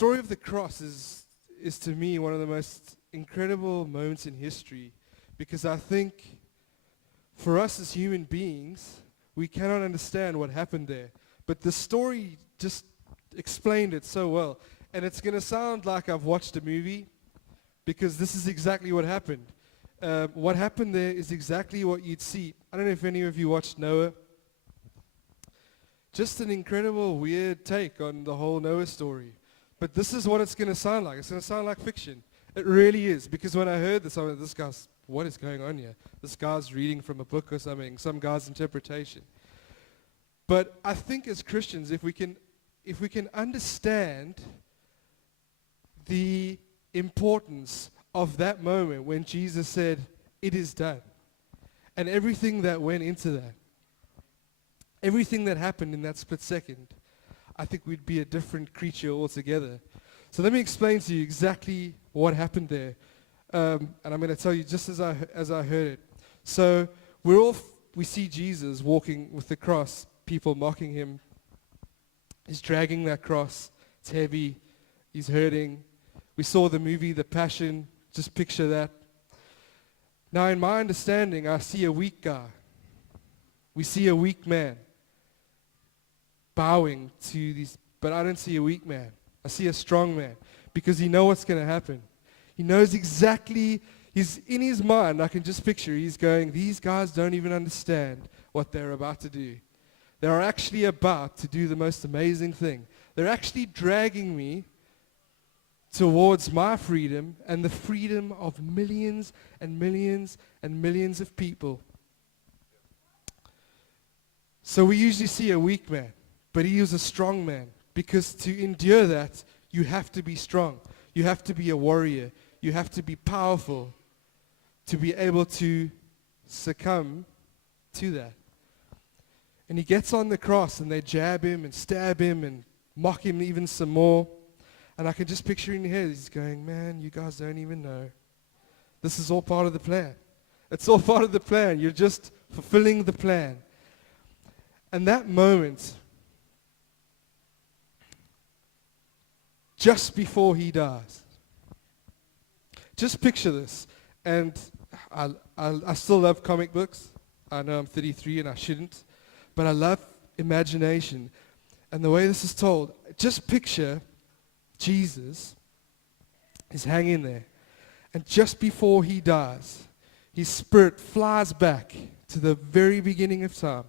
story of the cross is to me one of the most incredible moments in history, because I think for us as human beings, we cannot understand what happened there. But the story just explained it so well. And it's going to sound like I've watched a movie, because this is exactly what happened. What happened there is exactly what you'd see. I don't know if any of you watched Noah. Just an incredible, weird take on the whole Noah story. But this is what it's going to sound like. It's going to sound like fiction. It really is. Because when I heard this, I went, this guy's, what is going on here? This guy's reading from a book or something, some guy's interpretation. But I think as Christians, if we can understand the importance of that moment when Jesus said, it is done, and everything that went into that, everything that happened in that split second, I think we'd be a different creature altogether. So let me explain to you exactly what happened there. And I'm going to tell you just as I heard it. So we see Jesus walking with the cross, people mocking him. He's dragging that cross. It's heavy. He's hurting. We saw the movie, The Passion. Just picture that. Now, in my understanding, I see a weak guy. We see a weak man bowing to these, but I don't see a weak man. I see a strong man, because he knows what's going to happen. He knows exactly, he's in his mind, I can just picture, he's going, these guys don't even understand what they're about to do. They are actually about to do the most amazing thing. They're actually dragging me towards my freedom and the freedom of millions and millions and millions of people. So we usually see a weak man, but he was a strong man, because to endure that, you have to be strong. You have to be a warrior. You have to be powerful to be able to succumb to that. And he gets on the cross, and they jab him and stab him and mock him even some more. And I can just picture in your head, he's going, man, you guys don't even know. This is all part of the plan. It's all part of the plan. You're just fulfilling the plan. And that moment, just before he dies, just picture this. And I still love comic books. I know I'm 33 and I shouldn't. But I love imagination. And the way this is told, just picture Jesus is hanging there. And just before he dies, his spirit flies back to the very beginning of time.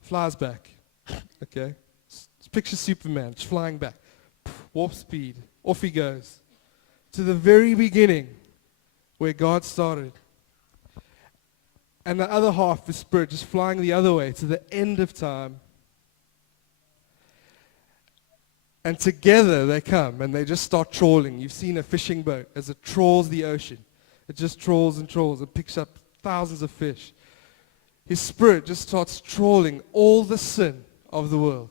Flies back. Okay? Just picture Superman just flying back. Warp speed. Off he goes. To the very beginning where God started. And the other half of his spirit just flying the other way to the end of time. And together they come and they just start trawling. You've seen a fishing boat as it trawls the ocean. It just trawls and trawls and picks up thousands of fish. His spirit just starts trawling all the sin of the world.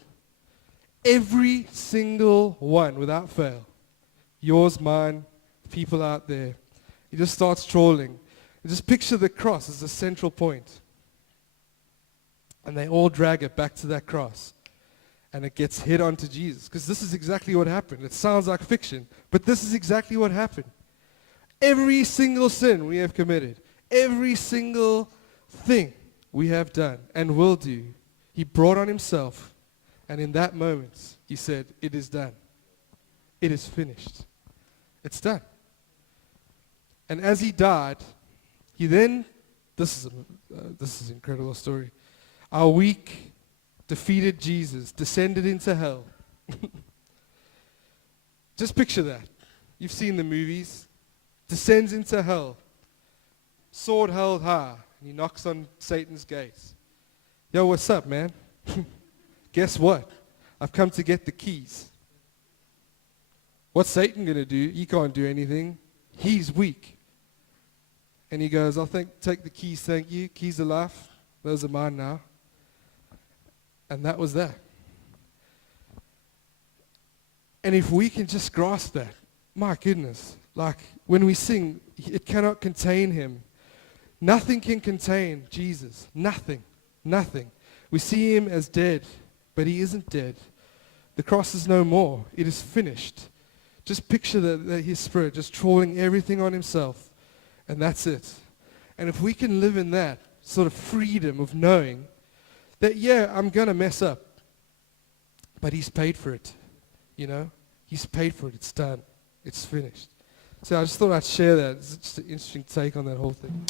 Every single one without fail. Yours, mine, people out there. He just starts trawling. And just picture the cross as the central point. And they all drag it back to that cross. And it gets hit onto Jesus. Because this is exactly what happened. It sounds like fiction. But this is exactly what happened. Every single sin we have committed. Every single thing we have done and will do. He brought on himself. And in that moment, he said, it is done. It is finished. It's done. And as he died, he then, this is an incredible story. Our weak, defeated Jesus descended into hell. Just picture that. You've seen the movies. Descends into hell. Sword held high. And he knocks on Satan's gates. Yo, what's up, man? Guess what? I've come to get the keys. What's Satan going to do? He can't do anything. He's weak. And he goes, I'll take the keys, thank you. Keys of life. Those are mine now. And that was that. And if we can just grasp that, my goodness, like when we sing, it cannot contain him. Nothing can contain Jesus. Nothing. Nothing. We see him as dead, but he isn't dead. The cross is no more. It is finished. Just picture his Spirit just trawling everything on himself, and that's it. And if we can live in that sort of freedom of knowing that, yeah, I'm going to mess up, but he's paid for it, you know? He's paid for it. It's done. It's finished. So I just thought I'd share that. It's just an interesting take on that whole thing.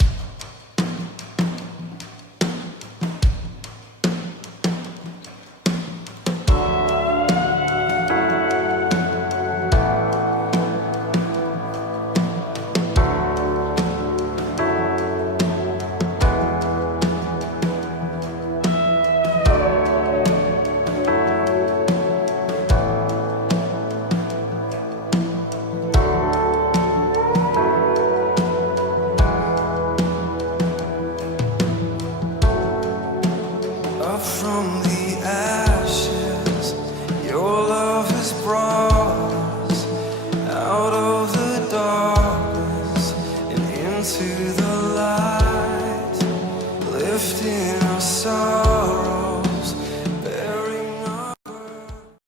Up from the ashes, your love has brought